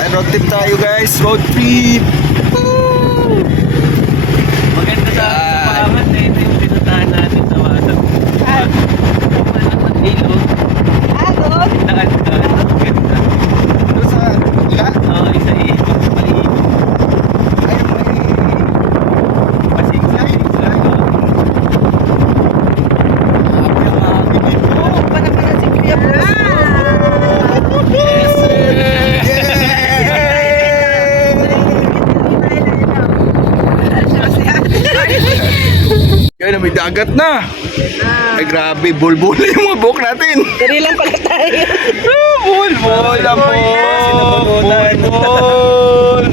Road trip tayo guys, road trip. Maganda sa pangalan na ito yung pinuntahan natin sa Wasa. Ang ilog. Doon? Daan. Maganda. Doon sa ila? Oo, isa ilog. Maliit. Ayun may... Pasig-sig. Oo, panapanan si Kuya Bruce. Yes, sir. Yan, may dagat na. Ay grabe, bulbul yung mga buhok natin. Dari lang pala tayo. Bulbul ang bulbul.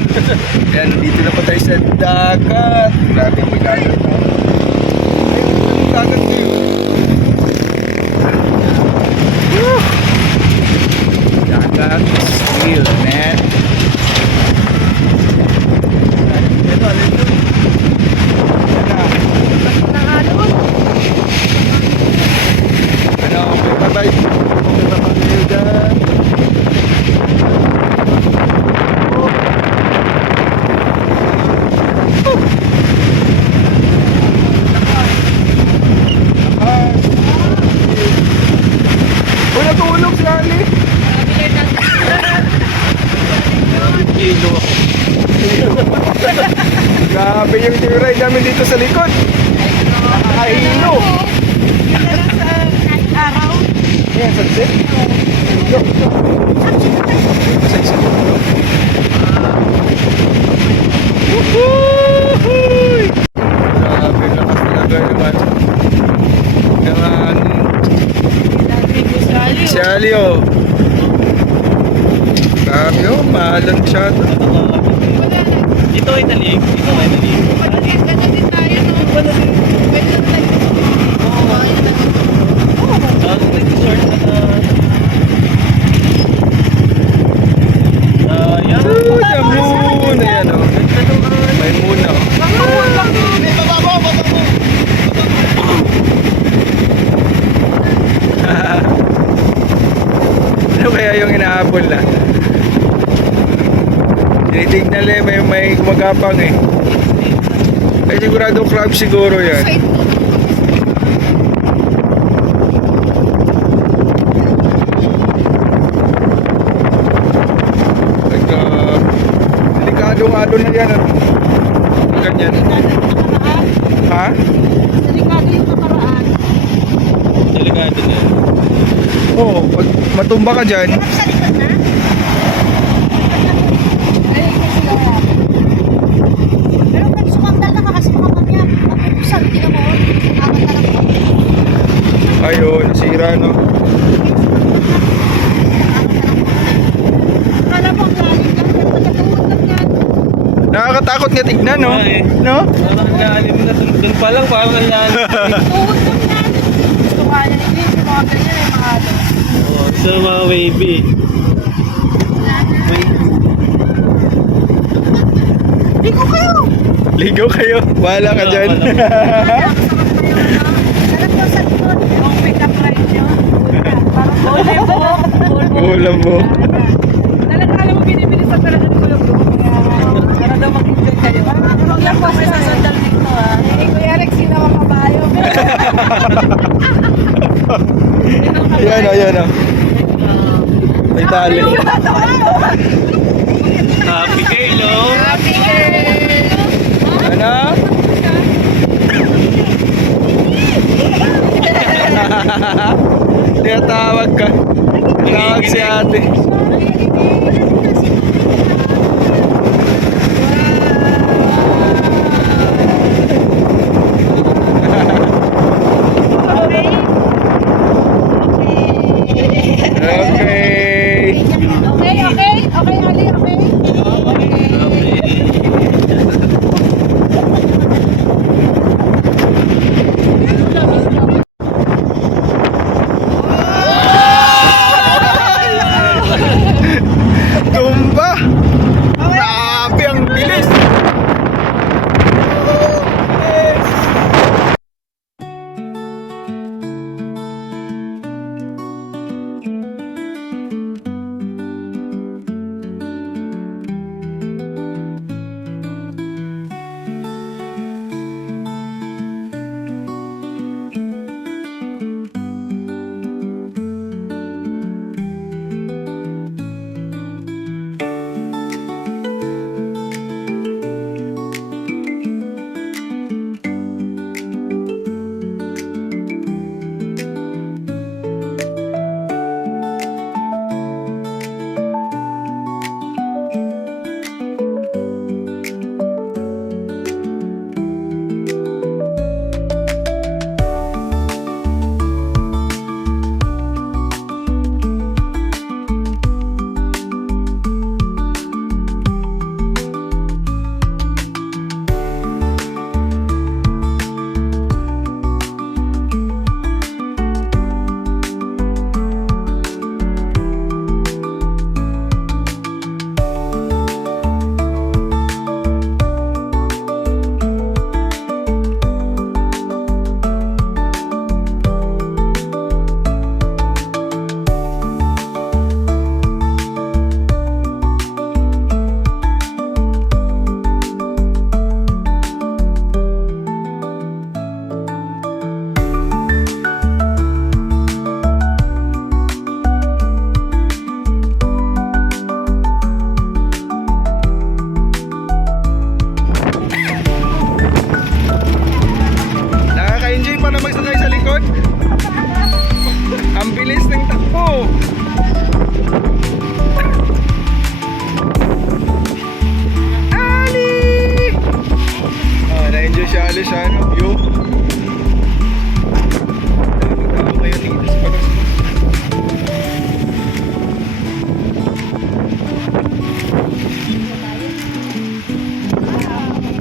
Yan, dito na pa tayo sa dagat. Grabe, may dagat na. Ayun, may dagat ngayon. Dagat is real, man. Ano, okay pa ba? Okay pa ba kayo dyan? Wala tulog si Ali. Kilo ako. Grabe yung joyride namin dito sa likod. Nakakahilo. Araw. Ayan, sunset. Go. Sunset. Woohoo! Grabe, lakas talaga naman. Naman. Si Ali, oh. Grabe, oh. Mahalan siya. Dito ay talig. Dito ay talig. Tapos nag-resort na yan. Ooh, the moon. Ayan, oh. May moon, oh. Ano kaya yung inahabol na? Tinitignan lang, may gumagapang eh. Ay sigurado crab siguro yan. Like, delikadong ado na yan. Ano? Ganyan. Ha? Delikado yung nakaraan. Delikado na. Oo, pag matumba ka dyan. Sa likod na? Ayun kasi lahat. Pero pag sumandal na kasi mga mamaya, mapupusan, hindi na mo. Apat na lang. Ayun, nasira no. Kala mo ang lalim lang, pero magkatuon lang yan. Nakakatakot nga tignan no. Oo, eh. No? Parang lalim na. Doon pa lang parang ang lalim. Tuhod lang yan. Gusto nga niya ni James, yung mga ganyan, yung mga ano. Oo, sa mga wavy. Ligo kayo! Ligo kayo. Wala ka dyan. Sarap daw sa likod. Yung pick up ride nyo. Parang Ulam mo. Talaga alam mo, binibili sa talagang ulam mo. Para daw mag-enjoy kayo. Huwag lang po may sasandal dito ha. Kuya Alex, sino ang kabayo? Ayan o, ayan o. May tali. Happy kayo, no? Happy girl! Ano? Tinatawag ka. Tawag si ate. Okay. Okay. Okay, okay. Okay,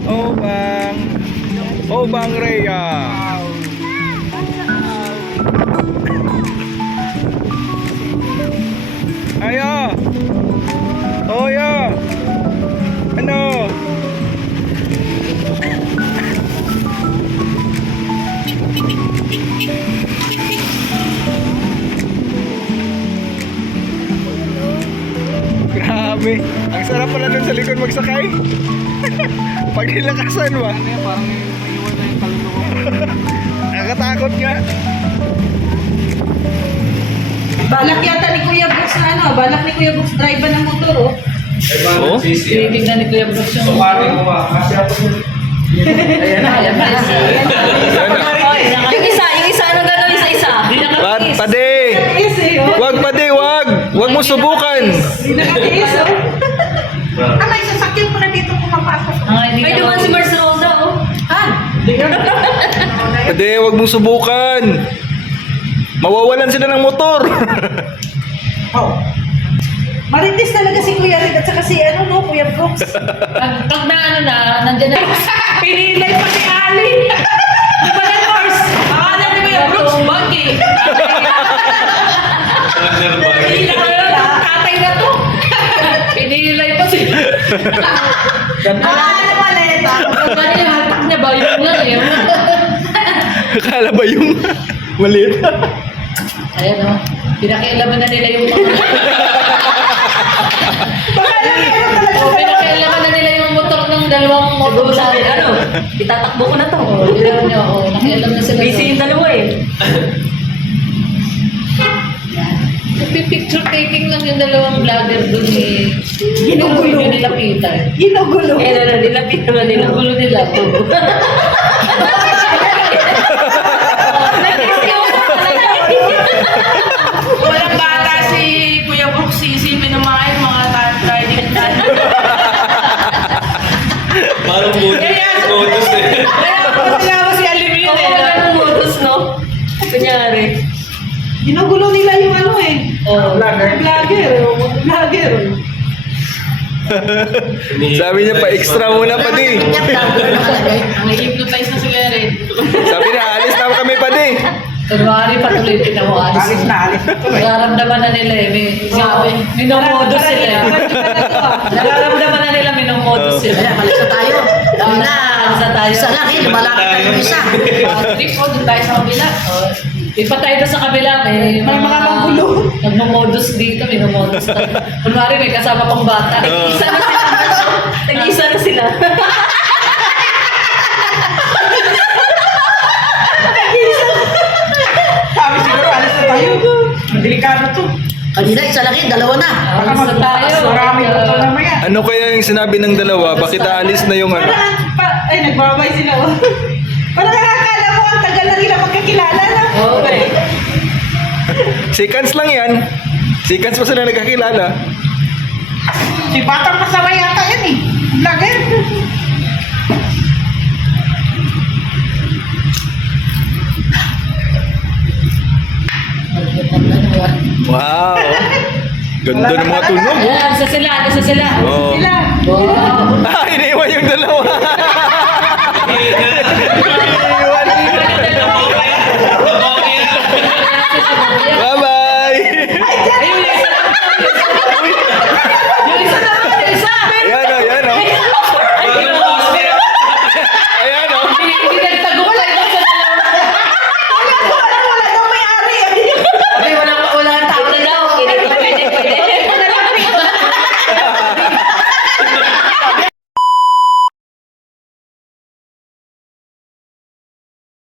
Obang. Obang Rhea. Ayo. Oh ya. Ano? Grabe. Ang sarap pala dun sa likod magsakay. Pag nilakasan ba? Ano yan, parang may iwan na yung kaluluwa ko. Nakakatakot nga. Balak yata ni Kuya Brooks na ano, balak ni Kuya Brooks driver ng motor, oh. Oh? Tinitignan ni Kuya Brooks yung Ayan na, ayan na. Yung isa, ano gano'n, isa-isa. Pat, pade! Nakatiis eh, oh. Wag pade, wag! Wag mo subukan! Nakatiis, oh. May sasakyan pala dito pumapasok. May duman si Mars Rosa, oh. Pade, wag mong subukan! Mawawalan sila ng motor! Marites talaga si Kuya Red at saka si ano, no, Kuya Brooks. Pag na ano na, nandiyan na. Pinilay pa si Ali. Di ba yan, Mars? Akala ni Kuya Brooks, buggy. Tatay na to. Pinilay pa siya. Ano maleta? Kaya yung hatak niya ba? Yung nga eh. Akala ba yung maliit? Ayan o. Pinakialaman na nila yung mga... Pinakialaman na nila yung motor ng dalawang motor sa ano. Itatakbo ko na to. Ilan niyo ako. Nakialam na sila. Busy yung dalawa eh. Picture taking lang yung dalawang vlogger dun eh. Ginugulo. Hindi nila kita eh. Ginugulo. Eh, nilapit naman nila. Ginugulo nila. Walang bata si Kuya Brooks, isipin ng mga yun, mga riding na. Parang modus eh. Kaya si Alimir eh. Wala nang modus, no? Kunyari. Ginugulo nila yung ano eh. Oh. Vlogger. Vlogger. Sabi niya pa extra muna pade. Ang hypnotize na si Gary. Sabi niya alis na kami pade. Kunwari patuloy pinawalis. Alis na. Nararamdaman na nila eh. Minomodus sila eh. Nararamdaman na nila minomodus sila. Malis na tayo. Dami na. Alis na tayo. Isa lang eh, lumalapit tayo ng isa. Trip o, doon tayo sa kabila. Ipa tayo doon sa kabila. May May mga manggulo. Nagmamodus dito, minomodus tayo. Kunwari may kasama pang bata. Nag-isa na sila. Nag-isa na sila. Sabi siguro, alis na tayo. Delikado to. Kanina, isa lang eh, dalawa na. Alis na tayo. Marami pa to namaya. Ano kaya yung sinabi ng dalawa? Bakit aalis na yung ano? Ay, nagbabay sila. Oh. Parang nakakala mo, ang tagal na nila magkakilala na. Okay. Seconds lang yan. Seconds pa sila nagkakilala. Si Batang masama yata yan eh. Vlogger. Wow! Ganda ng mga tunog. Ayan, isa sila. Isa sila. Oh. Sila. Wow. Ah, iniwan yung dalawa. Iniwan. Bye-bye! Ayun, isa lang. Yung isa naman, isa. Ayan o, ayan o. Ayan o. Hindi nagtagumpay na sa